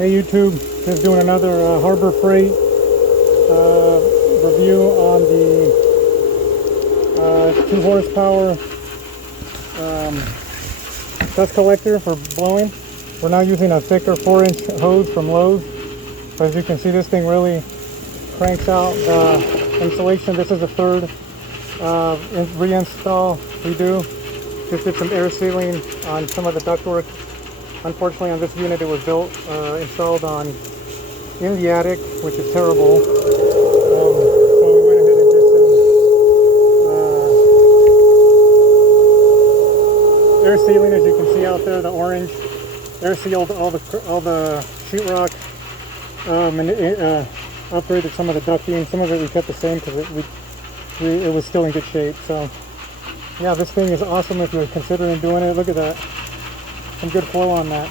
Hey YouTube, just doing another Harbor Freight review on the 2 horsepower dust collector for blowing. We're now using a thicker 4-inch hose from Lowe's. But as you can see, this thing really cranks out the insulation. This is the third reinstall we do. Just did some air sealing on some of the ductwork. Unfortunately, on this unit, it was installed in the attic, which is terrible. So we went ahead and did some air sealing. As you can see out there, the orange air sealed all the sheetrock, and upgraded some of the ducting. Some of it we kept the same because it was still in good shape. So yeah, this thing is awesome if you're considering doing it. Look at that. Some good flow on that.